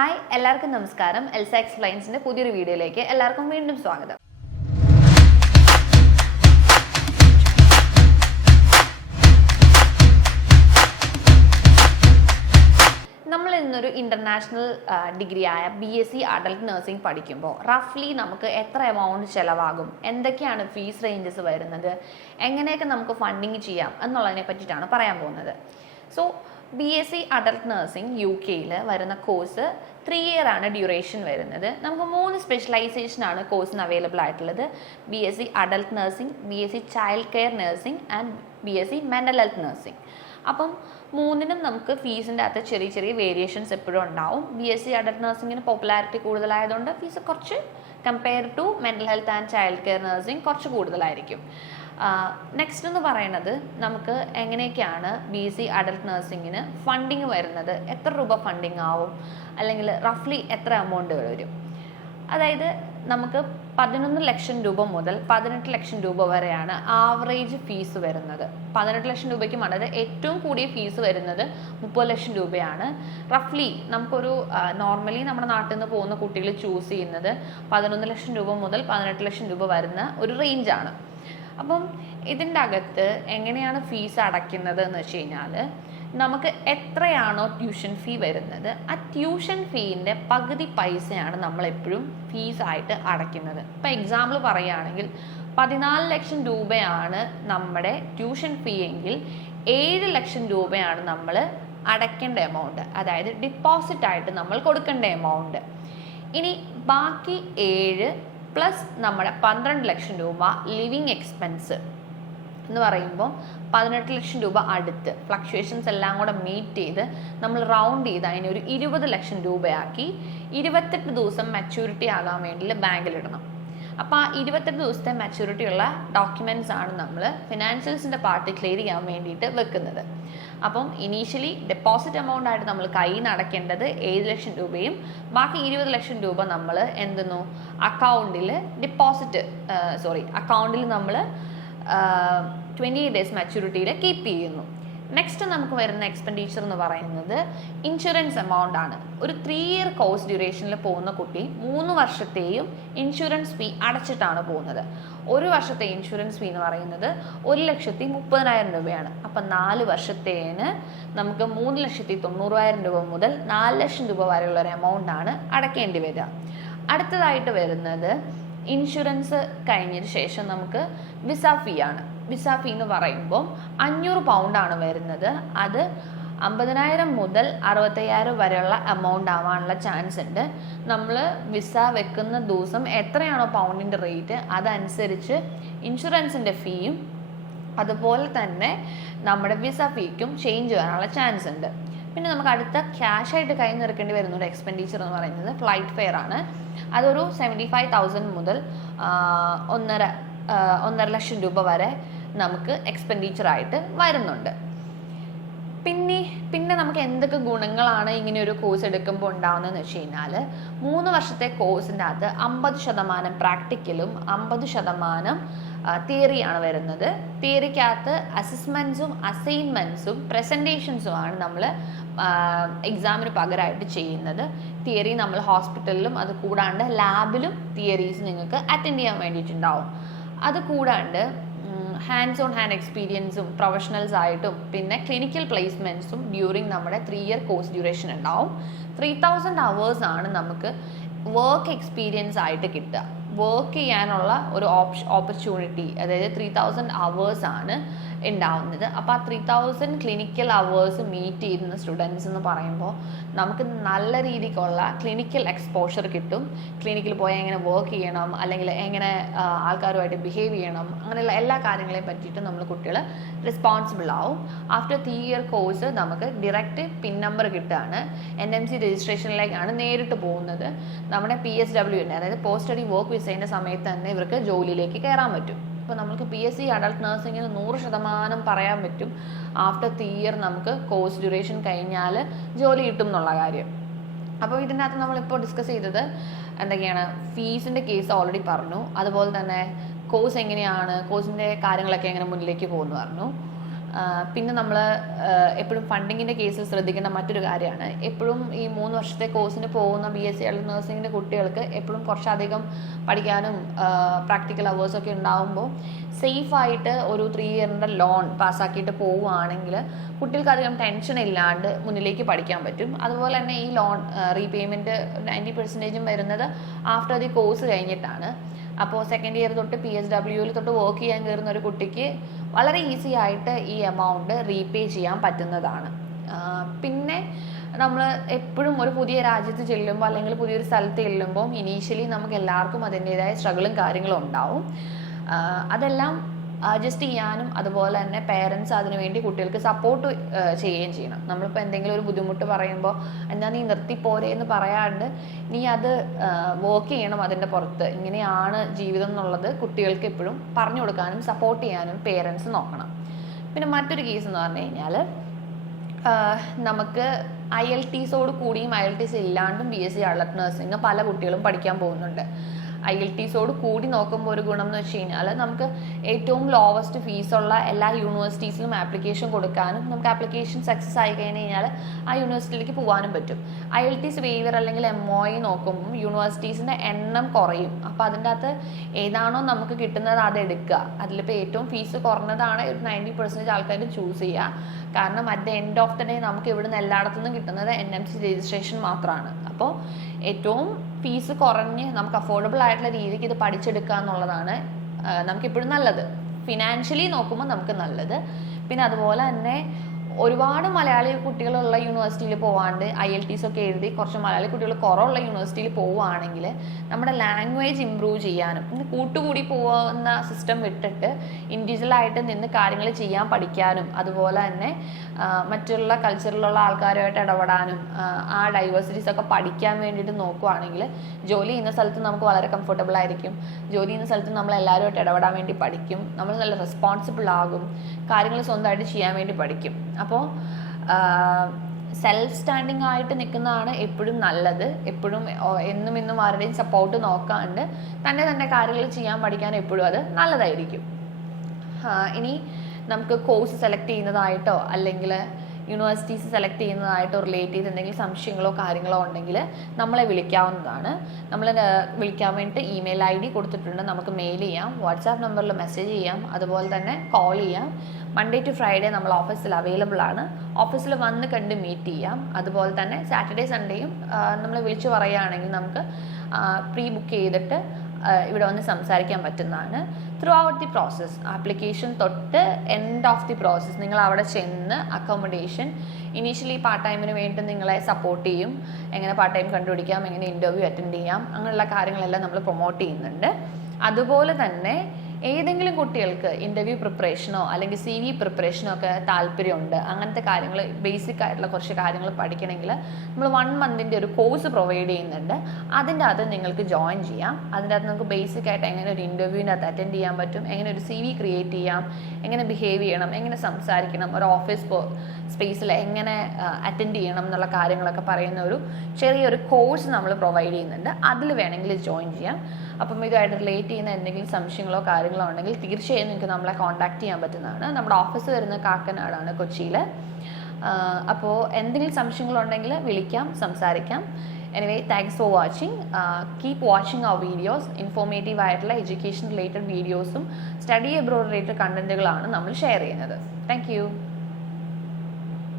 Hi എല്ലാവർക്കും നമസ്കാരം. Elsa എക്സ്പ്ലൈൻസിന്റെ പുതിയൊരു വീഡിയോയിലേക്ക് എല്ലാവർക്കും വീണ്ടും സ്വാഗതം. നമ്മൾ ഇന്നൊരു ഇന്റർനാഷണൽ ഡിഗ്രി ആയ BSc അഡൽട്ട് നഴ്സിംഗ് പഠിക്കുമ്പോൾ റഫ്ലി നമുക്ക് എത്ര എമൗണ്ട് ചിലവാകും, എന്തൊക്കെയാണ് ഫീസ് റേഞ്ചസ് വരുന്നത്, എങ്ങനെയൊക്കെ നമുക്ക് ഫണ്ടിങ് ചെയ്യാം എന്നുള്ളതിനെ പറ്റിയിട്ടാണ് പറയാൻ പോകുന്നത്. So BSc adult nursing UK വരുന്ന കോഴ്സ് 3 year ആണ് ഡ്യൂറേഷൻ വരുന്നത്. നമുക്ക് 3 സ്പെഷ്യലൈസേഷനാണ് കോഴ്സിന് അവൈലബിൾ ആയിട്ടുള്ളത്. BSc adult nursing, BSc child care nursing and BSc mental health nursing. അപ്പം മൂന്നിനും നമുക്ക് ഫീസിൻ്റെ അകത്ത് ചെറിയ ചെറിയ വേരിയേഷൻസ് എപ്പോഴും ഉണ്ടാവും. BSc അഡൽട്ട് നഴ്സിംഗിന് പോപ്പുലാരിറ്റി കൂടുതലായതുകൊണ്ട് ഫീസ് കുറച്ച് compare to mental health and child care nursing കുറച്ച് കൂടുതലായിരിക്കും. നെക്സ്റ്റ് എന്ന് പറയുന്നത് നമുക്ക് എങ്ങനെയൊക്കെയാണ് BSc അഡൽട്ട് നഴ്സിംഗിന് ഫണ്ടിങ് വരുന്നത്, എത്ര രൂപ ഫണ്ടിങ് ആവും, അല്ലെങ്കിൽ റഫ്ലി എത്ര എമൗണ്ട് വരും. അതായത് നമുക്ക് 11 ലക്ഷം രൂപ മുതൽ 18 ലക്ഷം രൂപ വരെയാണ് ആവറേജ് ഫീസ് വരുന്നത്. 18 ലക്ഷം രൂപയ്ക്കും അതായത് ഏറ്റവും കൂടിയ ഫീസ് വരുന്നത് 30 ലക്ഷം രൂപയാണ്. റഫ്ലി നമുക്കൊരു നോർമലി നമ്മുടെ നാട്ടിൽ നിന്ന് പോകുന്ന കുട്ടികൾ ചൂസ് ചെയ്യുന്നത് 11 ലക്ഷം രൂപ മുതൽ 18 ലക്ഷം രൂപ വരുന്ന ഒരു റേഞ്ചാണ്. അപ്പം ഇതിൻ്റെ അകത്ത് എങ്ങനെയാണ് ഫീസ് അടയ്ക്കുന്നത് എന്ന് വെച്ച് കഴിഞ്ഞാൽ, നമുക്ക് എത്രയാണോ ട്യൂഷൻ ഫീ വരുന്നത് ആ ട്യൂഷൻ ഫീൻ്റെ പകുതി പൈസയാണ് നമ്മളെപ്പോഴും ഫീസായിട്ട് അടയ്ക്കുന്നത്. ഇപ്പോൾ എക്സാമ്പിൾ പറയുകയാണെങ്കിൽ 14 ലക്ഷം രൂപയാണ് നമ്മുടെ ട്യൂഷൻ ഫീ എങ്കിൽ 7 ലക്ഷം രൂപയാണ് നമ്മൾ അടയ്ക്കേണ്ട എമൗണ്ട്, അതായത് ഡിപ്പോസിറ്റായിട്ട് നമ്മൾ കൊടുക്കേണ്ട എമൗണ്ട്. ഇനി ബാക്കി 7 പ്ലസ് നമ്മുടെ 12 ലക്ഷം രൂപ ലിവിങ് എക്സ്പെൻസ് എന്ന് പറയുമ്പോൾ 18 ലക്ഷം രൂപ അടുത്ത് ഫ്ലക്ച്വേഷൻസ് എല്ലാം കൂടെ മീറ്റ് ചെയ്ത് നമ്മൾ റൗണ്ട് ചെയ്ത് അതിനൊരു 20 ലക്ഷം രൂപയാക്കി 28 ദിവസം മെച്യൂരിറ്റി ആകാൻ വേണ്ടി ബാങ്കിലിടണം. അപ്പോൾ ആ 28 ദിവസത്തെ മെച്യൂരിറ്റി ഉള്ള ഡോക്യുമെൻറ്റ്സ് ആണ് നമ്മൾ ഫിനാൻഷ്യൽസിൻ്റെ പാർട്ട് ക്ലിയർ ചെയ്യാൻ വേണ്ടിയിട്ട് വെക്കുന്നത്. അപ്പം ഇനീഷ്യലി ഡെപ്പോസിറ്റ് എമൗണ്ട് ആയിട്ട് നമ്മൾ കയ്യിൽ നിന്ന് അടയ്ക്കേണ്ടത് 7 ലക്ഷം രൂപയും ബാക്കി 20 ലക്ഷം രൂപ നമ്മൾ എന്തെന്നു അക്കൗണ്ടിൽ അക്കൗണ്ടിൽ നമ്മൾ 28 days മെച്യൂരിറ്റിയിൽ കീപ്പ് ചെയ്യുന്നു. നെക്സ്റ്റ് നമുക്ക് വരുന്ന എക്സ്പെൻഡിച്ചർ എന്ന് പറയുന്നത് ഇൻഷുറൻസ് എമൗണ്ട് ആണ്. ഒരു 3 year കോഴ്സ് ഡ്യൂറേഷനിൽ പോകുന്ന കുട്ടി 3 വർഷത്തെയും ഇൻഷുറൻസ് ഫീ അടച്ചിട്ടാണ് പോകുന്നത്. ഒരു വർഷത്തെ ഇൻഷുറൻസ് ഫീ എന്ന് പറയുന്നത് 1,30,000 രൂപയാണ്. അപ്പം 4 വർഷത്തേന് നമുക്ക് 3,90,000 രൂപ മുതൽ 4 ലക്ഷം രൂപ വരെയുള്ള ഒരു എമൗണ്ട് ആണ് അടയ്ക്കേണ്ടി വരിക. അടുത്തതായിട്ട് വരുന്നത് ഇൻഷുറൻസ് കഴിഞ്ഞതിന് ശേഷം നമുക്ക് വിസ ഫീ ആണ്. വിസ ഫീ എന്ന് പറയുമ്പോൾ 500 പൗണ്ടാണ് വരുന്നത്. അത് 50,000 മുതൽ 65,000 വരെയുള്ള എമൗണ്ട് ആവാനുള്ള ചാൻസ് ഉണ്ട്. നമ്മൾ വിസ വെക്കുന്ന ദിവസം എത്രയാണോ പൗണ്ടിൻ്റെ റേറ്റ് അതനുസരിച്ച് ഇൻഷുറൻസിൻ്റെ ഫീയും അതുപോലെ തന്നെ നമ്മുടെ വിസ ഫീക്കും ചേഞ്ച് വരാനുള്ള ചാൻസ് ഉണ്ട്. പിന്നെ നമുക്ക് അടുത്ത ക്യാഷ് ആയിട്ട് കൈ നിറക്കേണ്ടി വരുന്ന ഒരു എക്സ്പെൻഡിച്ചർ എന്ന് പറയുന്നത് ഫ്ലൈറ്റ് ഫെയർ ആണ്. അതൊരു 75,000 മുതൽ 1.5 ലക്ഷം രൂപ വരെ നമുക്ക് എക്സ്പെൻഡിച്ചറായിട്ട് വരുന്നുണ്ട്. പിന്നെ നമുക്ക് എന്തൊക്കെ ഗുണങ്ങളാണ് ഇങ്ങനെ ഒരു കോഴ്സ് എടുക്കുമ്പോൾ ഉണ്ടാവുന്നതെന്ന് വെച്ച് കഴിഞ്ഞാൽ, 3 വർഷത്തെ കോഴ്സിൻ്റെ അകത്ത് 50% പ്രാക്ടിക്കലും 50% തിയറിയാണ് വരുന്നത്. തിയറിക്കകത്ത് അസസ്മെൻറ്റ്സും അസൈൻമെൻറ്റ്സും പ്രസൻറ്റേഷൻസുമാണ് നമ്മൾ എക്സാമിന് പകരമായിട്ട് ചെയ്യുന്നത്. തിയറി നമ്മൾ ഹോസ്പിറ്റലിലും അത് കൂടാണ്ട് ലാബിലും തിയറീസ് നിങ്ങൾക്ക് അറ്റൻഡ് ചെയ്യാൻ വേണ്ടിയിട്ടുണ്ടാവും. അത് കൂടാണ്ട് ഹാൻഡ്സ് ഓൺ ഹാൻഡ് എക്സ്പീരിയൻസും പ്രൊഫഷണൽസ് ആയിട്ടും പിന്നെ ക്ലിനിക്കൽ പ്ലേസ്മെൻറ്റ്സും ഡ്യൂറിങ് നമ്മുടെ 3 year കോഴ്സ് ഡ്യൂറേഷൻ ഉണ്ടാവും. 3,000 hours ആണ് നമുക്ക് വർക്ക് എക്സ്പീരിയൻസ് ആയിട്ട് കിട്ടുക. വർക്ക് ചെയ്യാനുള്ള ഒരു ഓപ്പർച്യൂണിറ്റി, അതായത് 3,000 hours ആണ് ഉണ്ടാവുന്നത്. അപ്പോൾ ആ 3,000 ക്ലിനിക്കൽ അവേഴ്സ് മീറ്റ് ചെയ്യുന്ന സ്റ്റുഡൻസ് എന്ന് പറയുമ്പോൾ നമുക്ക് നല്ല രീതിക്കുള്ള ക്ലിനിക്കൽ എക്സ്പോഷർ കിട്ടും. ക്ലിനിക്കിൽ പോയാൽ എങ്ങനെ വർക്ക് ചെയ്യണം, അല്ലെങ്കിൽ എങ്ങനെ ആൾക്കാരുമായിട്ട് ബിഹേവ് ചെയ്യണം, അങ്ങനെയുള്ള എല്ലാ കാര്യങ്ങളെയും പറ്റിയിട്ട് നമ്മൾ കുട്ടികൾ റെസ്പോൺസിബിൾ ആവും. ആഫ്റ്റർ 3 year കോഴ്സ് നമുക്ക് ഡയറക്റ്റ് പിൻ നമ്പർ കിട്ടുകയാണ്. NMC രജിസ്ട്രേഷനിലേക്കാണ് നേരിട്ട് പോകുന്നത്. നമ്മുടെ PSW അതായത് പോസ്റ്റ് സ്റ്റഡി വർക്ക് വിസേൻ്റെ സമയത്ത് തന്നെ ഇവർക്ക് ജോലിയിലേക്ക് കയറാൻ പറ്റും. ഇപ്പോൾ നമുക്ക് BSc അഡൽട്ട് നഴ്സിംഗിന് 100% പറയാൻ പറ്റും ആഫ്റ്റർ 3 year നമുക്ക് കോഴ്സ് ഡ്യൂറേഷൻ കഴിഞ്ഞാൽ ജോലി കിട്ടും എന്നുള്ള കാര്യം. അപ്പോൾ ഇതിനകത്ത് നമ്മളിപ്പോൾ ഡിസ്കസ് ചെയ്തത് എന്തൊക്കെയാണ്, ഫീസിൻ്റെ കേസ് ഓൾറെഡി പറഞ്ഞു, അതുപോലെ തന്നെ കോഴ്സ് എങ്ങനെയാണ്, കോഴ്സിൻ്റെ കാര്യങ്ങളൊക്കെ എങ്ങനെ മുന്നിലേക്ക് പോകുന്നു പറഞ്ഞു. പിന്നെ നമ്മൾ എപ്പോഴും ഫണ്ടിങ്ങിൻ്റെ കേസിൽ ശ്രദ്ധിക്കേണ്ട മറ്റൊരു കാര്യമാണ്, എപ്പോഴും ഈ 3 വർഷത്തെ കോഴ്സിന് പോകുന്ന BSc അഡൽട്ട് നഴ്സിംഗിൻ്റെ കുട്ടികൾക്ക് എപ്പോഴും കുറച്ചധികം പഠിക്കാനും പ്രാക്ടിക്കൽ അവേഴ്സൊക്കെ ഉണ്ടാകുമ്പോൾ സേഫായിട്ട് ഒരു 3 ഇയറിൻ്റെ ലോൺ പാസ്സാക്കിയിട്ട് പോവുകയാണെങ്കിൽ കുട്ടികൾക്ക് അധികം ടെൻഷൻ ഇല്ലാണ്ട് മുന്നിലേക്ക് പഠിക്കാൻ പറ്റും. അതുപോലെ തന്നെ ഈ ലോൺ റീപേയ്മെൻറ്റ് 90% വരുന്നത് ആഫ്റ്റർ ദി കോഴ്സ് കഴിഞ്ഞിട്ടാണ്. അപ്പോൾ 2nd ഇയർ തൊട്ട് PSWയിൽ തൊട്ട് വർക്ക് ചെയ്യാൻ കയറുന്ന ഒരു കുട്ടിക്ക് വളരെ ഈസി ആയിട്ട് ഈ എമൗണ്ട് റീപേ ചെയ്യാൻ പറ്റുന്നതാണ്. പിന്നെ നമ്മൾ എപ്പോഴും ഒരു പുതിയ രാജ്യത്ത് ചെല്ലുമ്പോൾ അല്ലെങ്കിൽ പുതിയൊരു സ്ഥലത്ത് ചെല്ലുമ്പോൾ ഇനീഷ്യലി നമുക്ക് എല്ലാവർക്കും അതിൻ്റെതായ സ്ട്രഗിളും കാര്യങ്ങളും ഉണ്ടാവും. അതെല്ലാം അഡ്ജസ്റ്റ് ചെയ്യാനും അതുപോലെ തന്നെ പേരൻസ് അതിനുവേണ്ടി കുട്ടികൾക്ക് സപ്പോർട്ട് ചെയ്യുകയും ചെയ്യണം. നമ്മളിപ്പോൾ എന്തെങ്കിലും ഒരു ബുദ്ധിമുട്ട് പറയുമ്പോൾ എന്താ നീ നിർത്തിപ്പോരെ എന്ന് പറയാണ്ട് നീ അത് വർക്ക് ചെയ്യണം അതിൻ്റെ പുറത്ത്, ഇങ്ങനെയാണ് ജീവിതം എന്നുള്ളത് കുട്ടികൾക്ക് എപ്പോഴും പറഞ്ഞു കൊടുക്കാനും സപ്പോർട്ട് ചെയ്യാനും പേരൻസ് നോക്കണം. പിന്നെ മറ്റൊരു കേസ് എന്ന് പറഞ്ഞു കഴിഞ്ഞാൽ നമുക്ക് IELTSോട് കൂടിയും IELTS ഇല്ലാണ്ടും BSc അഡൽട്ട് നഴ്സിംഗ് പല കുട്ടികളും പഠിക്കാൻ പോകുന്നുണ്ട്. IELTSോട് കൂടി നോക്കുമ്പോൾ ഒരു ഗുണം എന്ന് വെച്ച് കഴിഞ്ഞാൽ നമുക്ക് ഏറ്റവും ലോവസ്റ്റ് ഫീസുള്ള എല്ലാ യൂണിവേഴ്സിറ്റീസിലും ആപ്ലിക്കേഷൻ കൊടുക്കാനും നമുക്ക് ആപ്ലിക്കേഷൻ സക്സസ് ആയി കഴിഞ്ഞ് കഴിഞ്ഞാൽ ആ യൂണിവേഴ്സിറ്റിയിലേക്ക് പോകാനും പറ്റും. IELTS വെയ്വർ അല്ലെങ്കിൽ MOE നോക്കുമ്പോൾ യൂണിവേഴ്സിറ്റീസിൻ്റെ എണ്ണം കുറയും. അപ്പോൾ അതിൻ്റെ അകത്ത് ഏതാണോ നമുക്ക് കിട്ടുന്നത് അത് എടുക്കുക. അതിലിപ്പോൾ ഏറ്റവും ഫീസ് കുറഞ്ഞതാണ് ഒരു 90% ആൾക്കാർ ചൂസ് ചെയ്യുക. കാരണം at the end of the day നമുക്ക് ഇവിടുന്ന് എല്ലായിടത്തുനിന്നും കിട്ടുന്നത് NMC രജിസ്ട്രേഷൻ മാത്രമാണ്. അപ്പോൾ ഏറ്റവും ഫീസ് കുറഞ്ഞ് നമുക്ക് അഫോർഡബിൾ ആയിട്ടുള്ള രീതിക്ക് ഇത് പഠിച്ചെടുക്കുക എന്നുള്ളതാണ് നമുക്കിപ്പോഴും നല്ലത്. ഫിനാൻഷ്യലി നോക്കുമ്പോൾ നമുക്ക് നല്ലത്. പിന്നെ അതുപോലെ തന്നെ ഒരുപാട് മലയാളി കുട്ടികളുള്ള യൂണിവേഴ്സിറ്റിയിൽ പോവാണ്ട് IELTS ഒക്കെ എഴുതി കുറച്ച് മലയാളി കുട്ടികൾ കുറവുള്ള യൂണിവേഴ്സിറ്റിയിൽ പോവുകയാണെങ്കിൽ നമ്മുടെ ലാംഗ്വേജ് ഇമ്പ്രൂവ് ചെയ്യാനും കൂട്ടുകൂടി പോകുന്ന സിസ്റ്റം വിട്ടിട്ട് ഇൻഡിവിജ്വലായിട്ട് നിന്ന് കാര്യങ്ങൾ ചെയ്യാൻ പഠിക്കാനും അതുപോലെ തന്നെ മറ്റുള്ള കൾച്ചറിലുള്ള ആൾക്കാരുമായിട്ട് ഇടപെടാനും ആ ഡൈവേഴ്സിറ്റീസ് ഒക്കെ പഠിക്കാൻ വേണ്ടിയിട്ട് നോക്കുവാണെങ്കിൽ ജോലി ചെയ്യുന്ന സ്ഥലത്ത് നമുക്ക് വളരെ കംഫർട്ടബിൾ ആയിരിക്കും. ജോലി ചെയ്യുന്ന സ്ഥലത്ത് നമ്മൾ എല്ലാവരുമായിട്ട് ഇടപെടാൻ വേണ്ടി പഠിക്കും. നമ്മൾ നല്ല റെസ്പോൺസിബിൾ ആകും. കാര്യങ്ങൾ സ്വന്തമായിട്ട് ചെയ്യാൻ വേണ്ടി പഠിക്കും. അപ്പോൾ സെൽഫ് സ്റ്റാൻഡിങ് ആയിട്ട് നിൽക്കുന്നതാണ് എപ്പോഴും നല്ലത്. എപ്പോഴും എന്നും ഇന്നും ആരുടെയും സപ്പോർട്ട് നോക്കാണ്ട് തന്നെ കാര്യങ്ങൾ ചെയ്യാൻ പഠിക്കാൻ എപ്പോഴും അത് നല്ലതായിരിക്കും. ഇനി നമുക്ക് കോഴ്സ് സെലക്ട് ചെയ്യുന്നതായിട്ടോ അല്ലെങ്കിൽ യൂണിവേഴ്സിറ്റീസ് സെലക്ട് ചെയ്യുന്നതായിട്ടോ റിലേറ്റ് ചെയ്ത് എന്തെങ്കിലും സംശയങ്ങളോ കാര്യങ്ങളോ ഉണ്ടെങ്കിൽ നമ്മളെ വിളിക്കാവുന്നതാണ്. നമ്മൾ വിളിക്കാൻ വേണ്ടിയിട്ട് ഇമെയിൽ ID കൊടുത്തിട്ടുണ്ട്. നമുക്ക് മെയിൽ ചെയ്യാം, വാട്സാപ്പ് നമ്പറിൽ മെസ്സേജ് ചെയ്യാം, അതുപോലെ തന്നെ കോൾ ചെയ്യാം. Monday to Friday നമ്മൾ ഓഫീസിൽ അവൈലബിൾ ആണ്. ഓഫീസിൽ വന്ന് കണ്ട് മീറ്റ് ചെയ്യാം. അതുപോലെ തന്നെ സാറ്റർഡേ സൺഡേയും നമ്മൾ വിളിച്ചു പറയുകയാണെങ്കിൽ നമുക്ക് പ്രീ ബുക്ക് ചെയ്തിട്ട് ഇവിടെ വന്ന് സംസാരിക്കാൻ പറ്റുന്നതാണ്. Through out the process, application തൊട്ട് എൻഡ് ഓഫ് ദി പ്രോസസ്സ് നിങ്ങൾ അവിടെ ചെന്ന് അക്കോമഡേഷൻ, ഇനീഷ്യലി പാർട്ട് ടൈമിന് വേണ്ടി നിങ്ങളെ സപ്പോർട്ട് ചെയ്യും. എങ്ങനെ പാർട്ട് ടൈം കണ്ടുപിടിക്കാം, എങ്ങനെ ഇൻ്റർവ്യൂ അറ്റൻഡ് ചെയ്യാം, അങ്ങനെയുള്ള കാര്യങ്ങളെല്ലാം നമ്മൾ പ്രൊമോട്ട് ചെയ്യുന്നുണ്ട്. അതുപോലെ തന്നെ ഏതെങ്കിലും കുട്ടികൾക്ക് ഇൻ്റർവ്യൂ പ്രിപ്പറേഷനോ അല്ലെങ്കിൽ CV പ്രിപ്പറേഷനോ ഒക്കെ താല്പര്യമുണ്ട്, അങ്ങനത്തെ കാര്യങ്ങൾ ബേസിക് ആയിട്ടുള്ള കുറച്ച് കാര്യങ്ങൾ പഠിക്കണമെങ്കിൽ നമ്മൾ 1 monthൻ്റെ ഒരു കോഴ്സ് പ്രൊവൈഡ് ചെയ്യുന്നുണ്ട്. അതിൻ്റെ അകത്ത് നിങ്ങൾക്ക് ജോയിൻ ചെയ്യാം. അതിൻ്റെ അകത്ത് നമുക്ക് ബേസിക് ആയിട്ട് എങ്ങനെ ഒരു ഇൻ്റർവ്യൂവിൻ്റെ അകത്ത് അറ്റൻഡ് ചെയ്യാൻ പറ്റും, എങ്ങനെ ഒരു CV ക്രിയേറ്റ് ചെയ്യാം, എങ്ങനെ ബിഹേവ് ചെയ്യണം, എങ്ങനെ സംസാരിക്കണം, ഒരു ഓഫീസ് സ്പേസിൽ എങ്ങനെ അറ്റൻഡ് ചെയ്യണം എന്നുള്ള കാര്യങ്ങളൊക്കെ പറയുന്ന ഒരു ചെറിയൊരു കോഴ്സ് നമ്മൾ പ്രൊവൈഡ് ചെയ്യുന്നുണ്ട്. അതിൽ വേണമെങ്കിൽ ജോയിൻ ചെയ്യാം. അപ്പം ഇതുമായിട്ട് റിലേറ്റ് ചെയ്യുന്ന എന്തെങ്കിലും സംശയങ്ങളോ കാര്യങ്ങളോ ഉണ്ടെങ്കിൽ തീർച്ചയായും നിങ്ങൾക്ക് നമ്മളെ കോൺടാക്ട് ചെയ്യാൻ പറ്റുന്നതാണ്. നമ്മുടെ ഓഫീസ് വരുന്നത് കാക്കനാടാണ്, കൊച്ചിയിൽ. അപ്പോൾ എന്തെങ്കിലും സംശയങ്ങളുണ്ടെങ്കിൽ വിളിക്കാം, സംസാരിക്കാം. Anyway, thanks for watching. Keep watching our videos. Informative ആയിട്ടുള്ള എഡ്യൂക്കേഷൻ റിലേറ്റഡ് വീഡിയോസും സ്റ്റഡി അബ്രോഡ് റിലേറ്റഡ് കണ്ടന്റുകളാണ് നമ്മൾ ഷെയർ ചെയ്യുന്നത്. താങ്ക്